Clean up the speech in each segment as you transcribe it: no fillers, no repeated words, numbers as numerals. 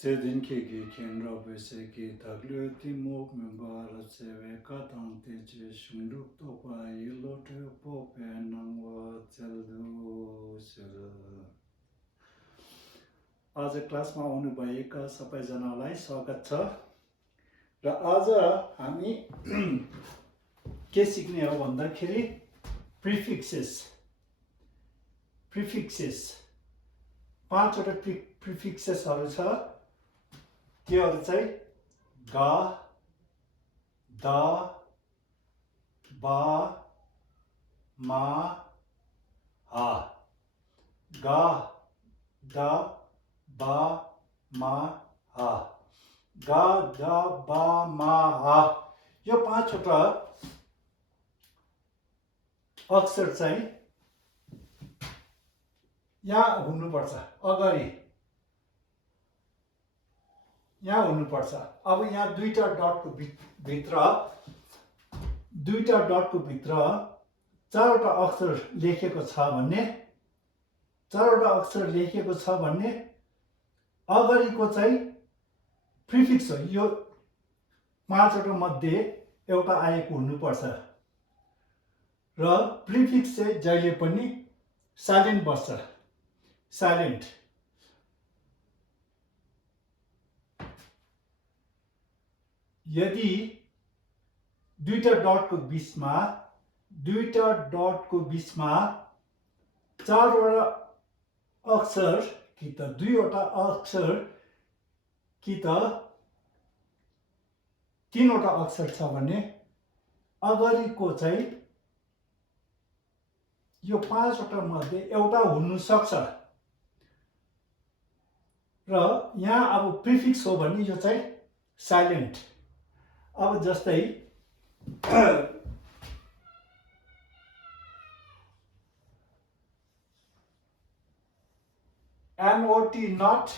제딘케기 켄로베세기 다글요티 모멘바라세베 카탄테체 슝룩토파 일로테 포페낭와 젤두스 आज क्लासमा आउनुभएका सबैजनालाई स्वागत छ र आज हामी के सिक्ने हो भन्दाखेरि प्रिफिक्सेस पाँचवटा प्रिफिक्सेसहरू छ त्योहरू चाहिँ ग द बा मा हा ग द बा मा हा ग द बा मा हा यो पाँचवटा अक्षर चाहिँ यहाँ हुनुपर्छ अगाडि यहाँ हुनुपर्छ अब यहाँ दुईटा डटको भित्र चारवटा अक्षर लेखेको छ भने अगाडिको चाहिँ प्रिफिक्स हो यो पाँचवटा मध्ये एउटा आएको हुनुपर्छ र प्रिफिक्स चाहिँ जहिले पनि साइलेन्ट बस्छ साइलेन्ट यदि दुईटा डटको बिचमा चारवटा अक्षर कि त दुईवटा अक्षर कि त तीनवटा अक्षर छ भने अगाडिको चाहिँ यो पाँचवटा मध्ये एउटा हुनु सक्छ र यहाँ अब प्रिफिक्स हो भने यो चाहिँ साइलेन्ट अब जस्तै NOT not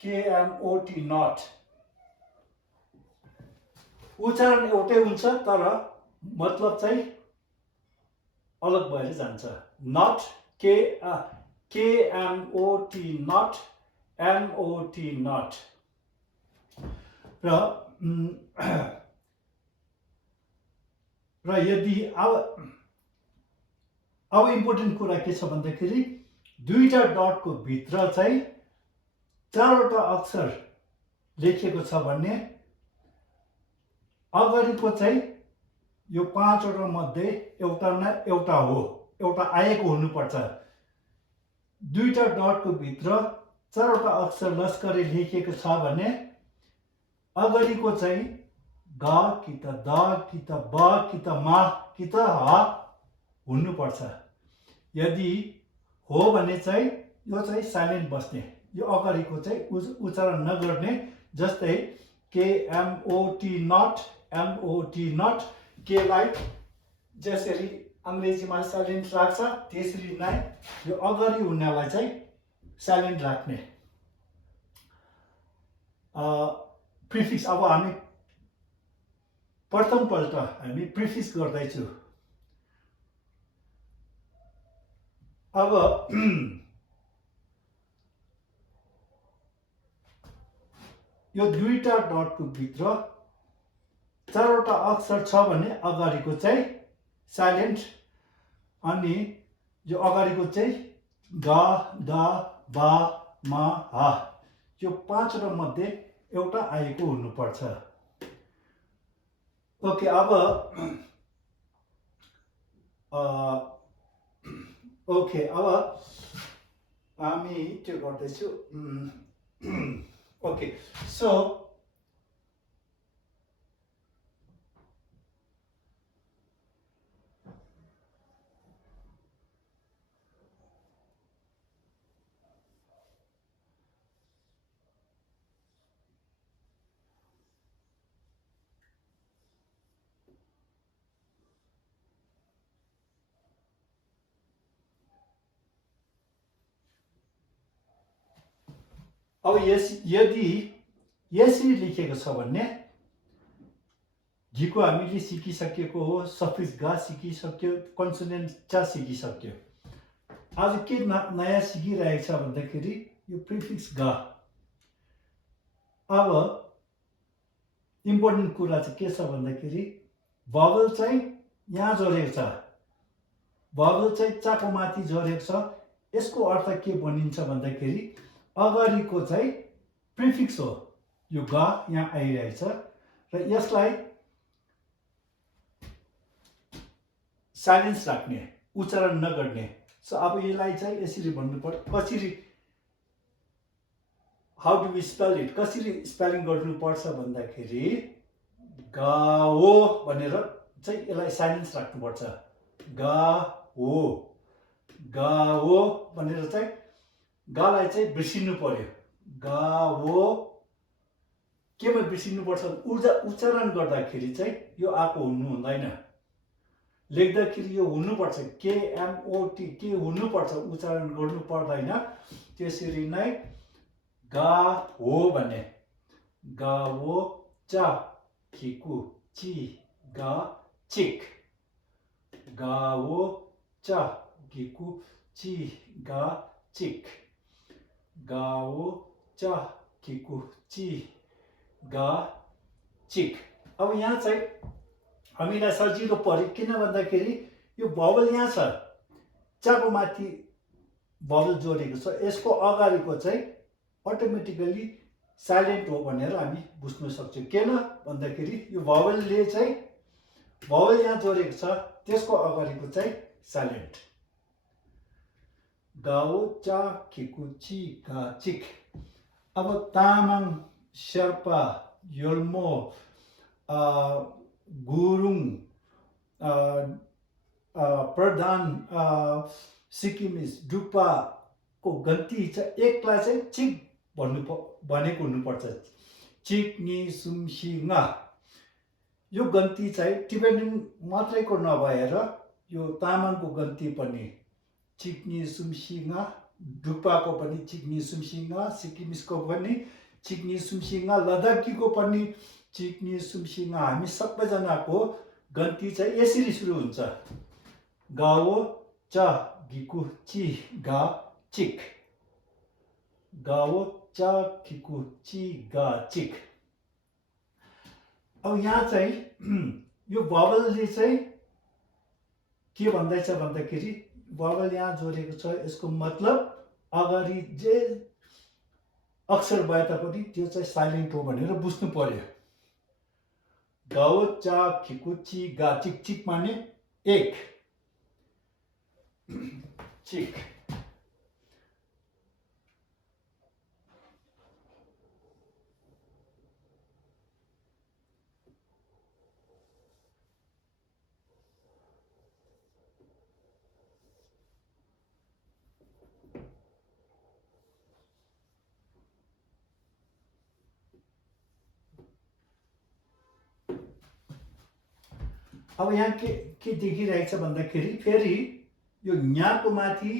KNOT not उच्चारण एउटै हुन्छ तर मतलब चाहिँ अलग भएर जान्छ knot KNOT not NOT nut र यदि अब इम्पोर्टेन्ट कुरा के छ भन्दाखेरि दुईटा डटको भित्र चाहिँ चारवटा अक्षर लेखिएको छ भने अगाडिको चाहिँ यो पाँचवटा मध्ये एउटा आएको हुनुपर्छ दुईटा डटको भित्र चारवटा अक्षर लस्करी लेखिएको छ भने अगाडिको चाहिँ ग कि त द कि त ब कि त मा कि त ह हुनुपर्छ यदि हो भने चाहिँ यो चाहिँ साइलेन्ट बस्ने यो अगाडिको चाहिँ उच्चारण नगर्ने जस्तै KMOT नट केलाई जसरी अङ्ग्रेजीमा साइलेन्ट राख्छ त्यसरी नै यो अगाडि हुनेलाई चाहिँ साइलेन्ट राख्ने प्रिफिक्स अब हामी प्रथमपल्ट हामी प्रिफिक्स गर्दैछु अब यो दुईटा डटको भित्र चारवटा अक्षर छ भने अगाडिको चाहिँ साइलेन्ट अनि यो अगाडिको चाहिँ ग द बा मा हा यो पाँचवटा मध्ये एउटा आएको हुनुपर्छ ओके अब हामी त्यो गर्दैछु ओके सो अब यदि यसरी लेखेको छ भने झिको हामीले सिकिसकेको हो सफिक्स गा सिकिसक्यो कन्सोनेन्ट चा सिकिसक्यो आज के नयाँ सिकिरहेको छ भन्दाखेरि यो प्रिफिक्स ग। अब इम्पोर्टेन्ट कुरा चाहिँ के छ भन्दाखेरि भवल चाहिँ यहाँ जोडेको छ, भवल चाहिँ चाको माथि जोडेको छ। यसको अर्थ के बनिन्छ भन्दाखेरि अगाडिको चाहिँ प्रिफिक्स हो, यो ग यहाँ आइरहेछ र यसलाई साइलेन्स राख्ने, उच्चारण नगर्ने। सो अब यसलाई चाहिँ यसरी भन्नुपर्छ, कसरी how do we spell it, कसरी स्पेलिङ गर्नुपर्छ भन्दाखेरि गाओ भनेर चाहिँ यसलाई साइलेन्स राख्नुपर्छ। गाओ, गाओ भनेर चाहिँ गालाई चाहिँ बिर्सिनु पर्यो। गाओ केमा बिर्सिनु पर्छ, उच्चारण गर्दाखेरि चाहिँ यो आएको हुनु हुँदैन, लेख्दाखेरि यो हुनुपर्छ, केएमओटी के हुनुपर्छ, उच्चारण गर्नु पर्दैन। त्यसरी नै गा हो भने गाओ चा खिकु ची गा चिक, गाओ चा खिकु ची गा चिक, गाओ चा खिकु ची गा चिक। अब यहाँ चाहिँ हामीलाई सजिलो पर्यो, किन भन्दाखेरि यो भवल यहाँ छ, चाको माथि भवल जोडेको छ, यसको अगाडिको चाहिँ अटोमेटिकली साइलेन्ट हो भनेर हामी बुझ्न सक्छौँ। किन भन्दाखेरि यो भवलले चाहिँ भवल यहाँ जोडेको छ, त्यसको अगाडिको चाहिँ साइलेन्ट। गाओ चा खिकु ची गा चिक। अब तामाङ, शेर्पा, योल्मो, गुरुङ, प्रधान, सिक्किमिस, डुक्पाको गन्ती चाहिँ एकलाई चाहिँ चिक भनेको हुनुपर्छ। चिक नि सुमसिङा, यो गन्ती चाहिँ टिबेटन मात्रैको नभएर यो तामाङको गन्ती पनि चिक्नी सुमसिङा, डुक्पाको पनि चिक्नी सुमसिङा, सिक्किमिसको पनि चिक्नी सुमसिङा, लद्दाखीको पनि चिक्नी सुमसिङा। हामी सबैजनाको गन्ती चाहिँ यसरी सुरु हुन्छ, गाओ चा घिकु ची गा चिक, गाओ चा खिकु ची गा चिक। अब यहाँ चाहिँ यो भवलले चाहिँ के भन्दैछ भन्दाखेरि भवल यहाँ जोडेको छ, यसको मतलब अगाडि जे अक्षर भए तापनि त्यो चाहिँ साइलेन्ट हो भनेर बुझ्नु पर्यो। गाओ चा खिकु ची गा चिक, चिक माने एक, चिक। अब यहाँ के देखिरहेको छ भन्दाखेरि फेरि यो न्याको माथि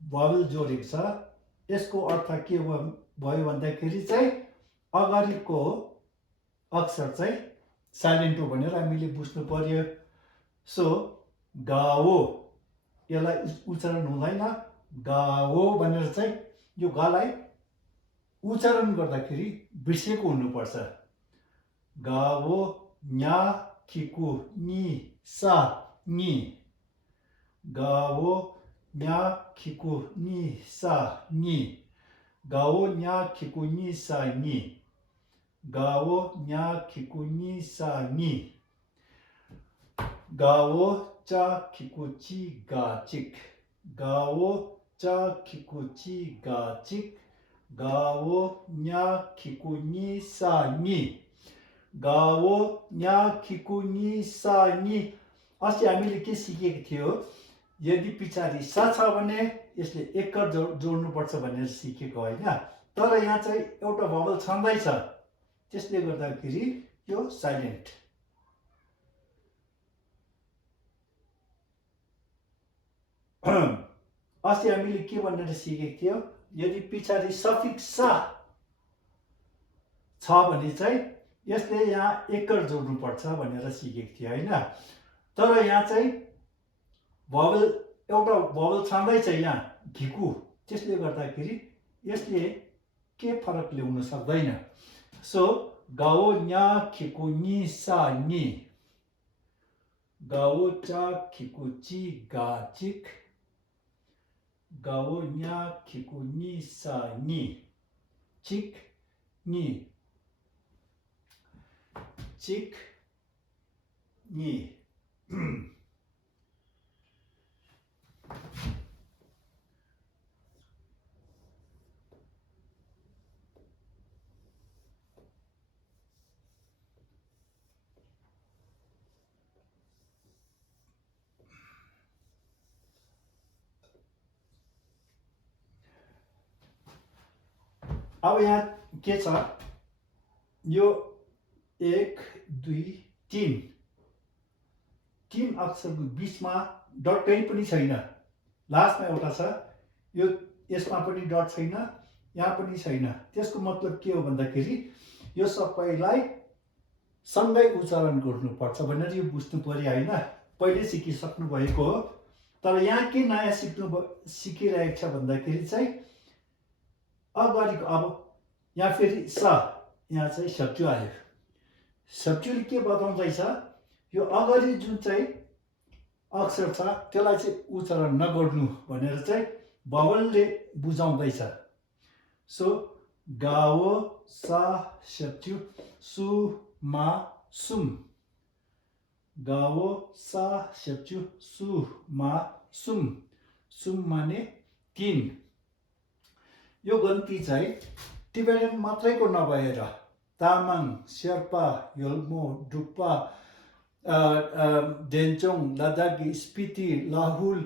भवल जोडेको छ, यसको अर्थ के भयो भन्दाखेरि चाहिँ अगाडिको अक्षर चाहिँ साइलेन्ट हो भनेर हामीले बुझ्नु पर्यो। सो गाओ, यसलाई उच्चारण हुँदैन, गाओ भनेर चाहिँ यो गालाई उच्चारण गर्दाखेरि बिर्सेको हुनुपर्छ। गाओ न्या खिकु नि सा नि, गाओ न्या खिकु नि सा नि, गाओ न्या खिकु नि सा नि, गाओ न्या खिकु नि सा नि, गाओ चा खिकु ची गा चिक, गाओ चा खिकु ची गा चिक, गाओ न्या खिकु नि सा नि, गाओ न्या खिकु नि सा नि। अस्ति हामीले के सिकेको थियो, यदि पछाडि सा छ भने यसले एकर जोड्नुपर्छ भनेर सिकेको होइन, तर यहाँ चाहिँ एउटा भवल छँदैछ, त्यसले गर्दाखेरि यो साइलेन्ट। अस्ति हामीले के भनेर सिकेको थियो, यदि पछाडि सफिक्स सा छ भने चाहिँ यसले यहाँ एकर जोड्नुपर्छ भनेर सिकेको थियो होइन। तर यहाँ चाहिँ भवल एउटा भवल छँदैछ यहाँ, घिकु त्यसले गर्दाखेरि यसले के फरक ल्याउन सक्दैन सो गाओ न्या खिकु नि सा नि गाओ चा खिकु ची गा चिक गाओ न्या खिकु नि सा नि चिक नि चिक नि अब यहाँ के छ यो 1 2 3 तीन अक्षरको बीचमा डट कहीँ पनि छैन लास्टमा एउटा छ यो यसमा पनि डट छैन यहाँ पनि छैन त्यसको मतलब के हो भन्दाखेरि यो सबैलाई सँगै उच्चारण गर्नुपर्छ भनेर यो बुझ्नु पर्यो हैन पहिले सिकिसक्नु भएको हो तर यहाँ के नयाँ सिकिरहेको छ भन्दाखेरि चाहिँ अगाडिको अब यहाँ फेरि स यहाँ चाहिँ सब्जु आयो सब्जुले के बताउँदैछ यो अगाडि जुन चाहिँ अक्षर छ त्यसलाई चाहिँ उच्चारण नगर्नु भनेर चाहिँ भवलले बुझाउँदैछ सो गाओ सा सब्जु सु मा सुम गाओ सा सब्जु सु मा सुम सुम माने 3 यो गन्ती चाहिँ टिबेटन मात्रैको नभएर तामाङ शेर्पा योल्मो डुक्पा डेन्चोङ लद्दाखी स्पिति लाहुल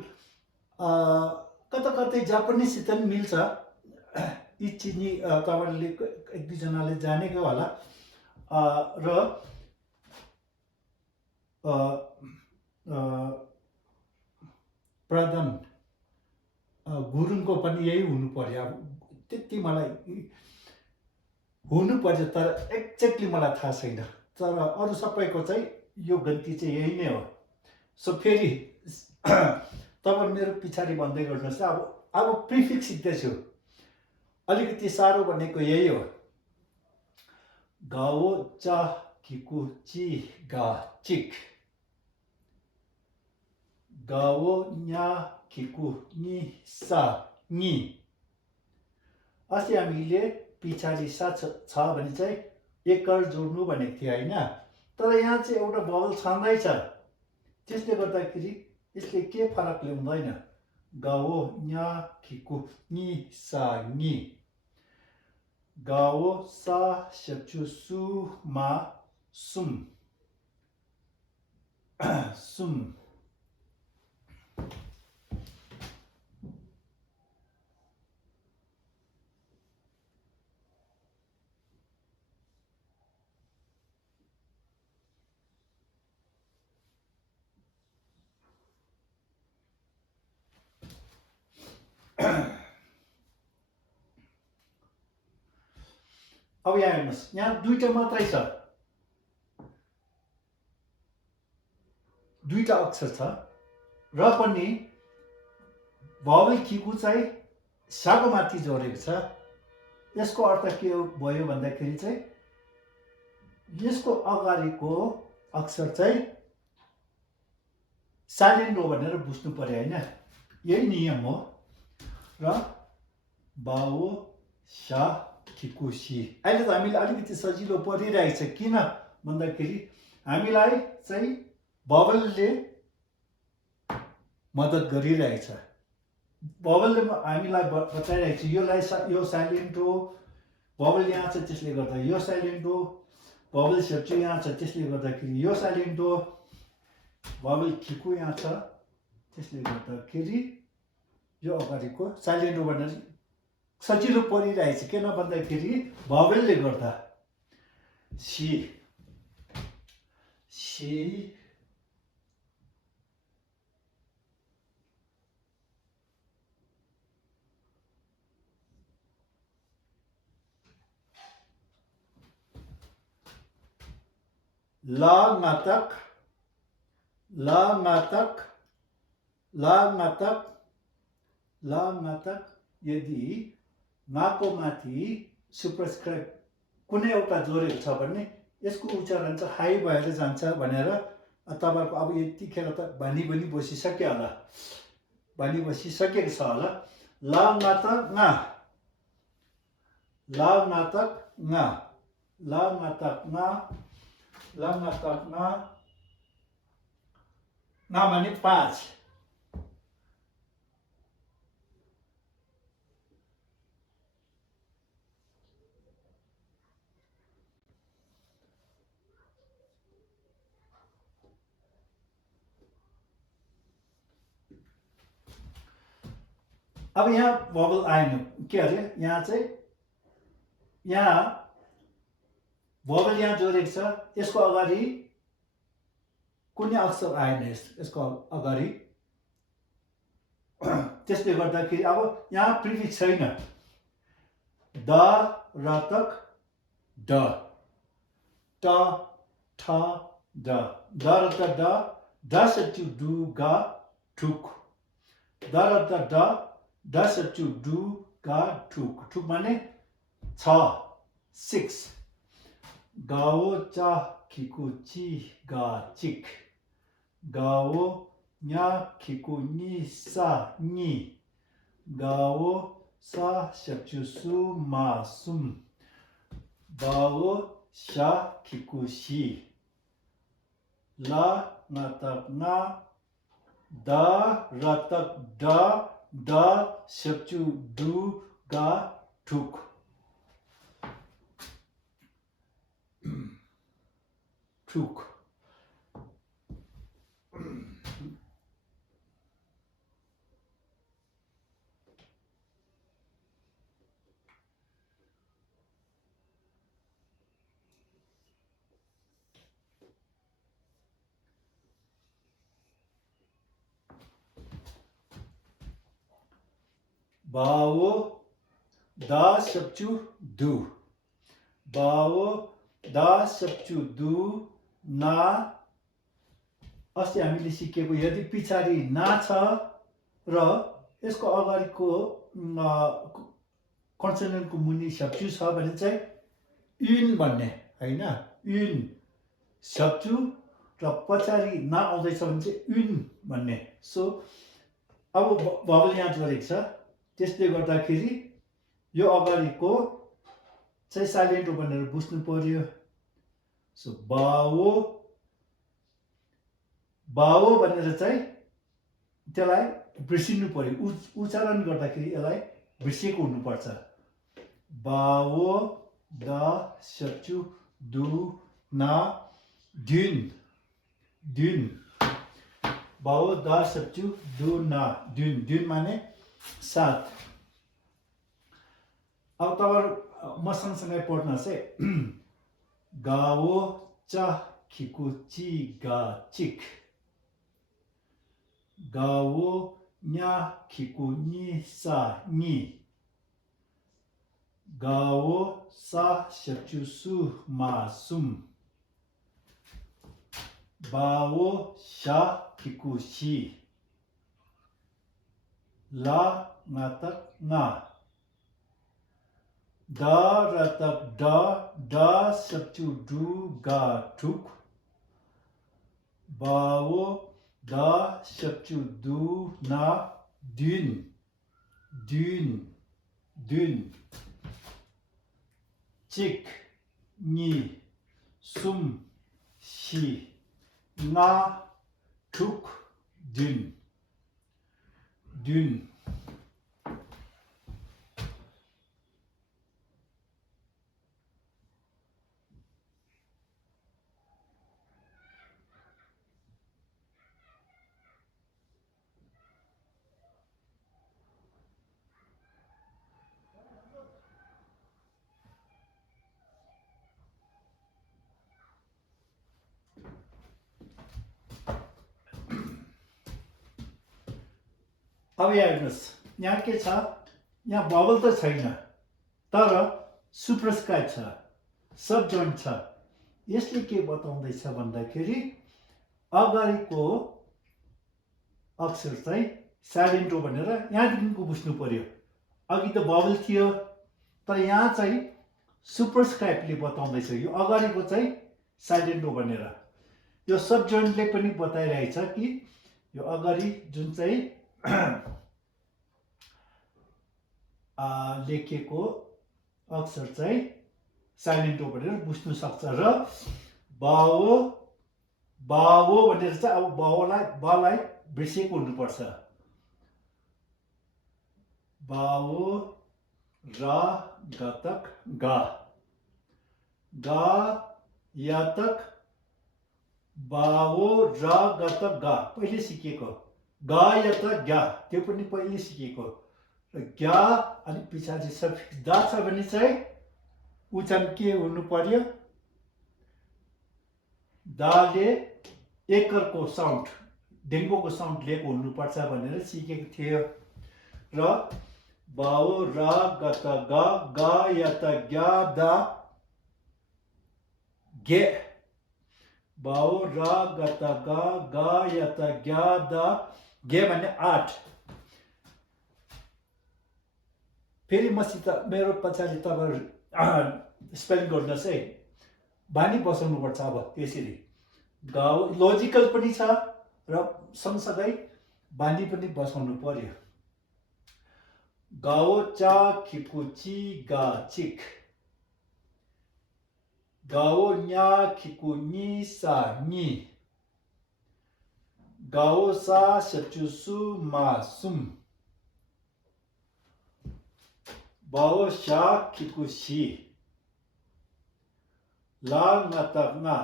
कता कतै जापानिजसित पनि मिल्छ इचिनी तपाईँले एक दुईजनाले जानेको होला र प्रधान गुरुङको पनि यही हुनु पर्यो त्यति मलाई हुनु पर्यो तर एक्ज्याक्टली मलाई थाहा छैन तर अरू सबैको चाहिँ यो गन्ती चाहिँ यही नै हो सो फेरि तपाईँ मेरो पछाडि भन्दै गर्नुहोस् अब प्रिफिक्स सिक्दैछु अलिकति साह्रो भनेको यही हो गाओ चा खिकु ची गा चिक गाओ न्या खिकु नि सा नि अस्ति हामीले पछाडि सा छ भने चाहिँ एकर जोड्नु भनेको थियो हैन तर यहाँ चाहिँ एउटा बबल छँदैछ त्यसले गर्दाखेरि यसले के फरक ल्याउँदैन गाओ न्या खिकु नि सा नि गाओ सा सब्जु सु मा सुम सुम अब यहाँ हेर्नुहोस् यहाँ दुईटा मात्रै छ दुईटा अक्षर छ र पनि भवल खिकु चाहिँ साको माथि जोडेको छ यसको अर्थ के भयो भन्दाखेरि चाहिँ यसको अगाडिको अक्षर चाहिँ साइलेन्ट हो भनेर बुझ्नु पर्यो हैन यही नियम हो र बाओ सा खिकुसी अहिले त हामीले अलिकति सजिलो परिरहेछ किन भन्दाखेरि हामीलाई चाहिँ भवलले मद्दत गरिरहेछ भवलले हामीलाई बताइरहेको छ यो साइलेन्ट हो भवल यहाँ छ त्यसले गर्दा यो साइलेन्ट हो भवल सब्जु यहाँ छ त्यसले गर्दाखेरि यो साइलेन्ट हो भवल खिकु यहाँ छ त्यसले गर्दाखेरि यो अगाडिको साइलेन्ट हो भनेर सजिलो परिरहेछ किन भन्दाखेरि भवलले गर्दा सी सी ला ngatak ला ngatak ला ngatak ला नाटक यदि नाको माथि सुपरस्क्राइब कुनै एउटा जोडेको छ भने यसको उच्चारण चाहिँ हाई भएर जान्छ भनेर तपाईँहरूको अब यतिखेर त भनी पनि बसिसक्यो होला, भनी बसिसकेको छ होला। ला नाटक ना, ला नाटक ना, ला नाटक ना, ला नाटक ना, ना भने 5। अब यहाँ भवल आएन, के अरे यहाँ चाहिँ यहाँ भवल यहाँ जोडेको छ, यसको अगाडि कुनै अक्षर आएन यसको अगाडि। त्यसले गर्दाखेरि अब यहाँ प्रिफिक्स छैन। द रतक ड, ट ठ ड, द रतक ड, द सचु डु गा ठुक, द रतक ड, द सचु डु गा ठुक, ठुक माने 6 गाओ चा खिकु ची गा चिक, गाओ nya kiku ni sa ni, gao sa shapchu su ma sum, bao sha kiku shi, la natak na, da ratak da, da shapchu du ga tuk. Tuk. Bao da shapchu du, bao da shapchu du na, अस्ति हामीले सिकेको यदि पछाडि ना छ र यसको अगाडिको कन्सोनेन्टको मुनि शब्चु छ भने चाहिँ युन भन्ने हैन, युन शब्चु र पछाडि ना आउँदैछ भने चाहिँ युन भन्ने। सो अब भवल यहाँ जोडेको छ, त्यसले गर्दाखेरि यो अगाडिको चाहिँ साइलेन्ट हो भनेर बुझ्नु पर्यो। सो बाओ, बाओ भनेर चाहिँ त्यसलाई बिर्सिनु पर्यो, उच्चारण गर्दाखेरि यसलाई बिर्सेको हुनुपर्छ। बाओ दा सचु दु ना दिन, दिन, बाओ दा सचु दु ना दिन, दिन माने 7। अब तपाईहरु म सँगसँगै पढ्न चाहिँ गाओ चा खिकु ची गा चिक, गाओ nya kiku ni sa ni, गाओ सा शप्चु सु मा सुम, बाओ शा किकु शी, ला नातक ना, दा रतक दा, दा शप्चु डु गा ठुक, बाओ da shapchu du na dün, dün, dün, chik ni sum shi na tuk dün, dün. अब यहाँ हेर्नुहोस्, यहाँ के छ, यहाँ भवल त छैन तर सुपरस्क्राइब छ, सब जोइन्ट छ। यसले के बताउँदैछ भन्दाखेरि अगाडिको अक्षर चाहिँ साइलेन्ट हो भनेर यहाँदेखिको बुझ्नु पर्यो। अघि त भवल थियो, तर यहाँ चाहिँ सुपरस्क्राइबले बताउँदैछ यो अगाडिको चाहिँ साइलेन्ट हो भनेर। यो सब जोइन्टले पनि बताइरहेछ कि यो अगाडि जुन चाहिँ लेखेको अक्षर चाहिँ साइलेन्ट हो भनेर बुझ्नु सक्छ। र बाओ बाओ भनेर चाहिँ अब बालाई बिर्सिएको हुनुपर्छ। बाओ रा गतक गा गा यातक बाओ रा गतक गा पहिले सिकेको, गा यातक ग्या त्यो पनि पहिले सिकेको। र ग्या अनि पछाडि सफिक्स दा छ भने चाहिँ उच्चारण के हुनु पर्यो, दाले एकरको साउन्ड डेङ्गोको साउन्ड लिएको हुनुपर्छ भनेर सिकेको थियो। र बाओ रा गत गा गा यत ग्या दा गे बाओ रा गत गा गा यत ग्या दा गे भने 8। फेरि मसित मेरो पछाडि तपाईहरु स्पेलिङ गर्नुहोस् है, बानी बसाउनुपर्छ। अब त्यसरी गाउँ लजिकल पनि छ र सँगसँगै बानी पनि बसाउनु पर्यो। गाओ चा खिकु ची गा चिक गाओ न्या खिकु नि सा नि गाओ सा सचु सु मा सुम बाओ शा खिकु सी ला नतक ना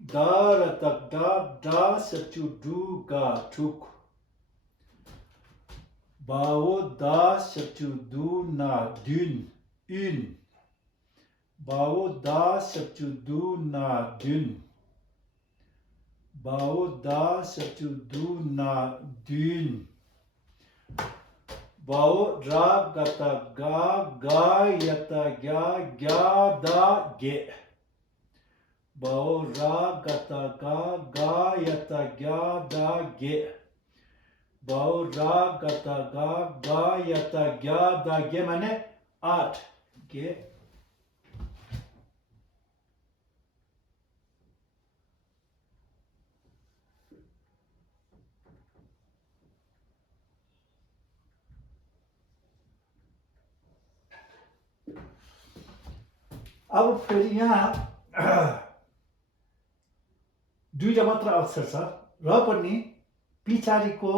दा रतक दा सचु डू गा ठुक बाओ दा सचु दू ना दुन उन बाओ दा सचु दू ना दुन बाओ दा सचु दू ना दुन बाओ रा गता गा गा यता ग्या ग्या दा गे बाओ रा गता गा गा यता ग्या दा गे बाओ रा गता गा गा यता ग्या दा गे माने 8 गे। अब फेरि यहाँ दुईटा मात्र अक्षर छ र पनि पछाडिको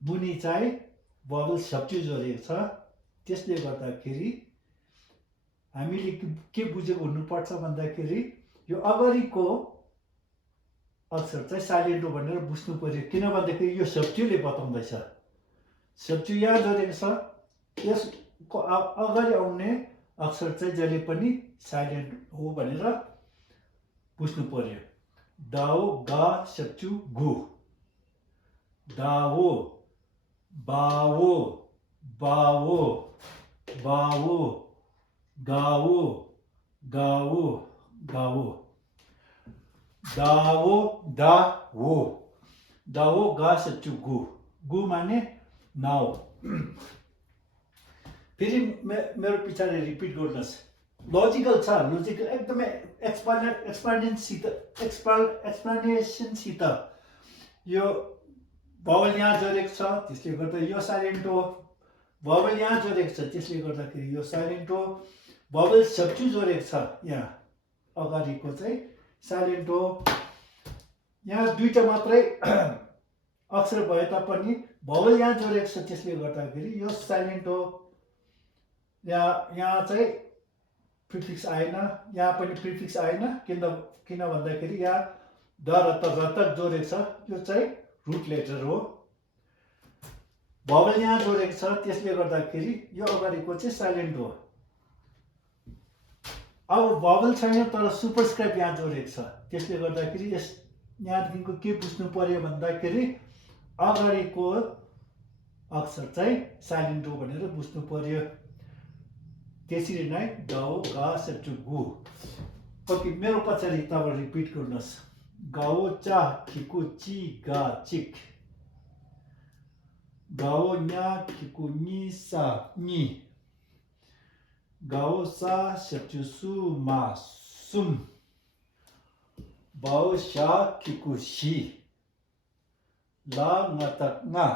बुनी चाहिँ बबल सब्टी जोडिएको छ। त्यसले गर्दाखेरि हामीले के बुझेको हुनुपर्छ भन्दाखेरि यो अगाडिको अक्षर चाहिँ साइलेन्ट हो भनेर बुझ्नु पर्यो। किन भन्दाखेरि यो सब्टीले बताउँदैछ, सब्टी यहाँ जोडिएको छ, यसको अगाडि आउने अक्षर चाहिँ जहिले पनि साइलेन्ट हो भनेर बुझ्नु पर्यो। दाओ गा सचु गु दाओ बाओ बाओ बाओ गाओ गाओ गाओ दाओ दा वो दाओ गा सचु गु गु माने नाउ। फेरि मेरो पछाडि रिपिट गर्नुहोस्। लजिकल छ, लजिकल एकदमै एक्सप्लेनेसनसित यो भवल यहाँ जोडेको छ त्यसले गर्दा यो साइलेन्ट हो, भवल यहाँ जोडेको छ त्यसले गर्दाखेरि यो साइलेन्ट हो, भवल सब्चु जोडेको छ यहाँ अगाडिको चाहिँ साइलेन्ट हो। यहाँ दुईटा मात्रै अक्षर भए तापनि भवल यहाँ जोडेको छ त्यसले गर्दाखेरि यो साइलेन्ट हो। यहाँ चाहिँ प्रिफिक्स आएन, यहाँ पनि प्रिफिक्स आएन, किन भन्दाखेरि यहाँ द रतक जोडेको छ, यो चाहिँ रुट लेटर हो। भवल यहाँ जोडेको छ त्यसले गर्दाखेरि यो अगाडिको चाहिँ साइलेन्ट हो। अब भवल छैन तर सुपरस्क्राइब यहाँ जोडेको छ त्यसले गर्दाखेरि यस यहाँदेखिको के बुझ्नु पर्यो भन्दाखेरि अगाडिको अक्षर चाहिँ साइलेन्ट हो भनेर बुझ्नु पर्यो। त्यसरी नै गाओ गा सचु गु। ओके, मेरो पछाडि तपाईँ रिपिट गर्नुहोस्। गाओ चा खिकु ची गा चिक गाओ nya खिकु नि सा नि गाओ सा शब्द सु मा सुम बाओ शा खिकु शी ला ngatak nga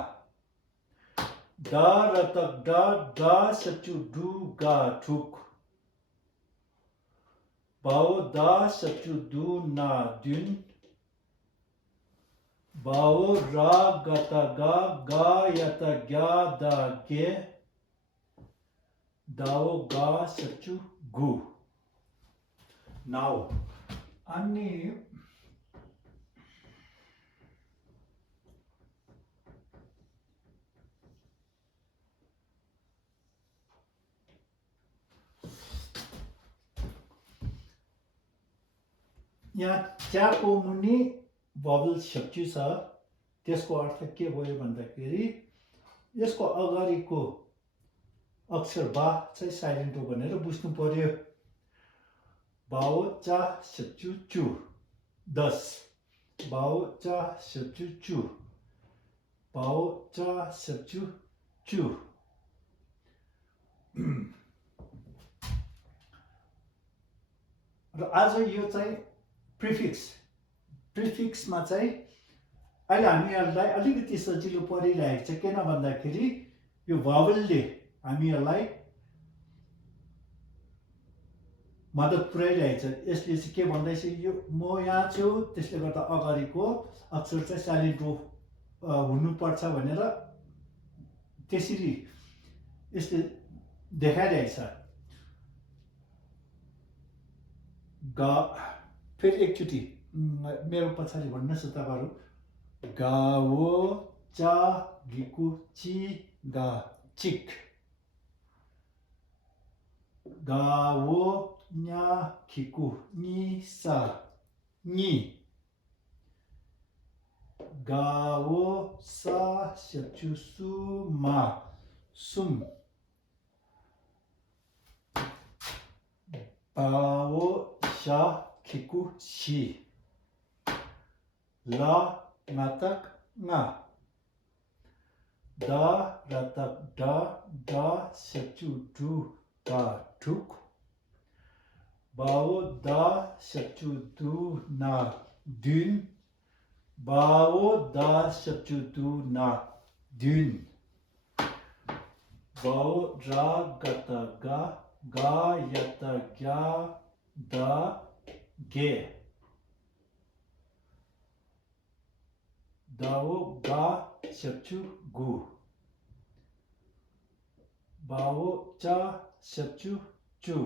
da ratak da शब्द दु गा ठुक बाओ da शब्द दु ना दुन बाओ रा गता गा यता ग्या दा गे दाओ गा सचु गु नाउ अनि यहाँ च्याको मुनि बबल शब्द छ त्यसको अर्थ के भयो भन्दाखेरि यसको अगाडिको अक्षर बा चाहिँ साइलेन्ट हो भनेर बुझ्नु पर्यो बाओ चा शब्द चु 10 बाओ चा शब्द चु बाओ चा शब्द चु र आज यो चाहिँ प्रिफिक्समा चाहिँ अहिले हामीहरूलाई अलिकति सजिलो परिरहेको छ किन भन्दाखेरि यो भावलले हामीहरूलाई मद्दत पुर्याइरहेछ यसले चाहिँ के भन्दैछ यो म यहाँ छु त्यसले गर्दा अगाडिको अक्षर चाहिँ साइलेन्ट हुनुपर्छ भनेर त्यसरी यसले देखाइरहेछ गा फेरि एकचोटि मेरो पछाडि भन्नुहोस् न तपाईँहरू गाओ चा गिकु ची गा चिक गाओ nya खिकु नि सा नि गाओ सा शब्द सु मा सुम बाओ शा खिकु शी ला ngatak nga da ratak da शब्द दु का ठुक बाओ da शब्द दु ना दिन बाओ da शब्द दु ना दिन बाओ रा गता गा यता ग्या दा गे दाओ गा शब्द गु बाओ चा शब्द चु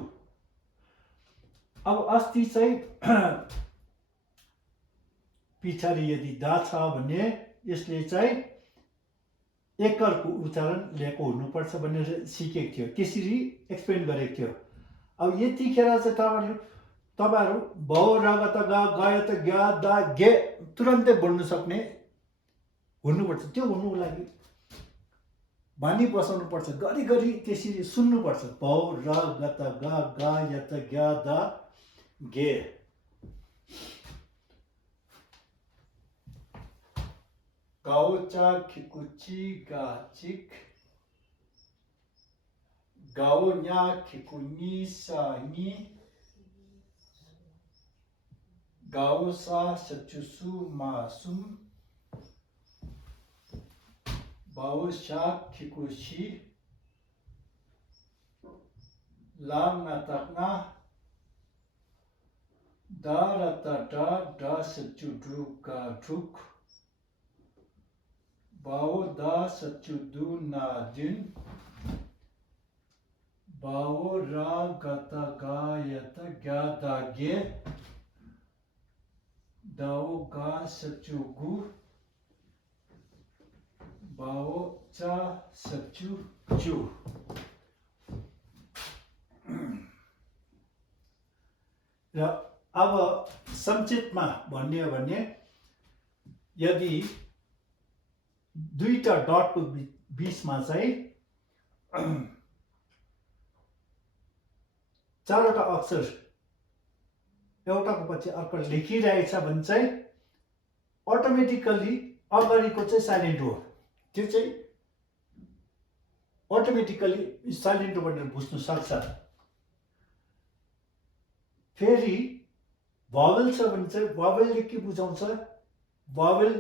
अब अस्ति चाहिँ पछाडि यदि दा छ भने यसले चाहिँ एकलको उच्चारण लिएको हुनुपर्छ भनेर सिकेको थियो त्यसरी एक्सप्लेन गरेको थियो अब यतिखेर चाहिँ तपाईहरु भाव रागत गा गायत ग्या दा गे तुरन्तै बोल्न सक्ने हुनुपर्छ त्यो हुनुको लागि बानी बसाउनु पर्छ गरी त्यसरी सुन्नु पर्छ भाव रागत गा गायत ग्या दा गे गाओ चा खिकु ची गा चिक गाओ nya खिकु नि सा नि गाओ सा शब्द सु मा सुम बाओ शा खिकु शी ला ngatak nga da rata da शब्द दु का ठुक बाओ da शब्द दु ना दिन बाओ रा गता गा यत ग्या दा गे दाओ गा शब्द गु बाओ चा शब्द चु र अब संक्षेपमा भन्ने हो भने यदि दुईटा डटको बीचमा चाहिँ चारवटा अक्षर एउटाको पछि अर्को लेखिरहेछ भने चाहिँ अटोमेटिकल्ली अगाडिको चाहिँ साइलेन्ट हो। त्यो चाहिँ अटोमेटिकल्ली साइलेन्ट हो भनेर बुझ्नु सक्छ। फेरि भावेल छ भने चाहिँ भावेलले के बुझाउँछ, भावेल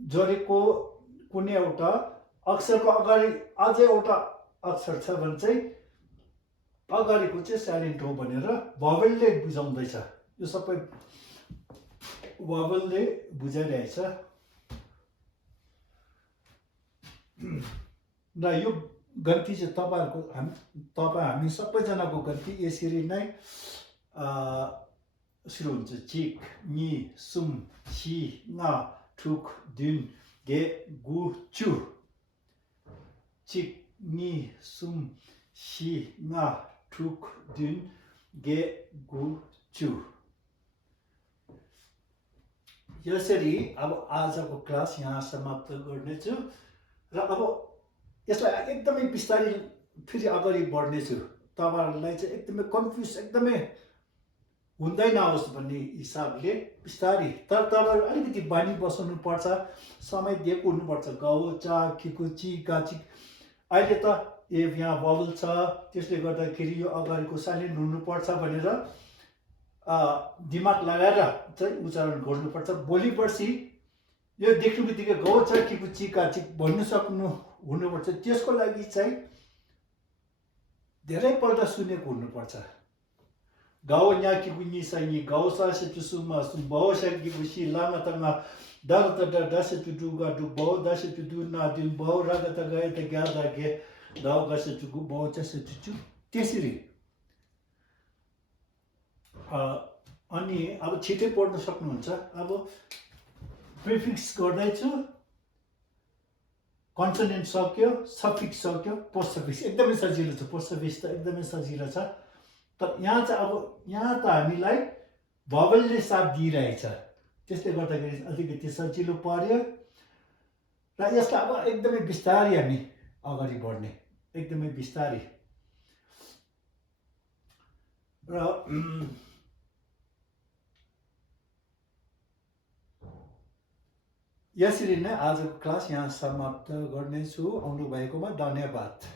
जोडेको कुनै एउटा अक्षरको अगाडि अझै एउटा अक्षर छ भने चाहिँ अगाडिको चाहिँ साइलेन्ट हो भनेर भावेलले बुझाउँदैछ। यो सबै भावेलले बुझाइरहेछ। र यो गन्ती चाहिँ तपाईँ हामी सबैजनाको गन्ती यसरी नै सुरु हुन्छ। चिक नि सुम सी ना ठुक दिन गे गु चु। चिक नि सुम सी ना ठुक दिन गे गु चु। यसरी अब आजको क्लास यहाँ समाप्त गर्नेछु र अब यसलाई एकदमै बिस्तारै फेरि अगाडि बढ्नेछु। तपाईँहरूलाई चाहिँ एकदमै कन्फ्युज एकदमै हुँदै नहोस् भन्ने हिसाबले बिस्तारै, तर तपाईँहरू अलिकति बानी बसाउनु पर्छ, समय दिएको हुनुपर्छ। गाउ चा खिकु ची गाची। अहिले त यहाँ बबल छ, त्यसले गर्दाखेरि यो अगाडिको साइलेन्ट हुनुपर्छ भनेर दिमाग लगाएर चाहिँ उच्चारण गर्नुपर्छ। भोलि पर्सि यो देख्नु बित्तिकै गाउ चा खिकु ची गाची भन्नु सक्नु हुनुपर्छ। त्यसको लागि चाहिँ धेरैपल्ट सुनेको हुनुपर्छ। गाउ nya ki bunyi sanyi गाउ सा से चुसुमा सु बाउ सा की बुशी लामा तंगा दाल त दा से चु दुगा दु बाउ दा से चु दु ना दिन बाउ राग त गए त ग्या दा गे दाउ गा से चु गु बाउ चा से चु चु। त्यसरी अनि अब छिटै पढ्न सक्नुहुन्छ। अब प्रिफिक्स गर्दैछु, कन्सोनेन्ट सक्यो, सफिक्स सक्यो, पोस्ट सफिक्स एकदमै सजिलो छ। पोस्ट सफिक्स त एकदमै सजिलो छ। तर यहाँ चाहिँ अब यहाँ त हामीलाई भवलले साथ दिइरहेछ, त्यसले गर्दाखेरि अलिकति सजिलो पर्यो। र यसलाई अब एकदमै बिस्तारै हामी अगाडि बढ्ने, एकदमै बिस्तारै। र यसरी नै आजको क्लास यहाँ समाप्त गर्नेछु। आउनु भएकोमा धन्यवाद।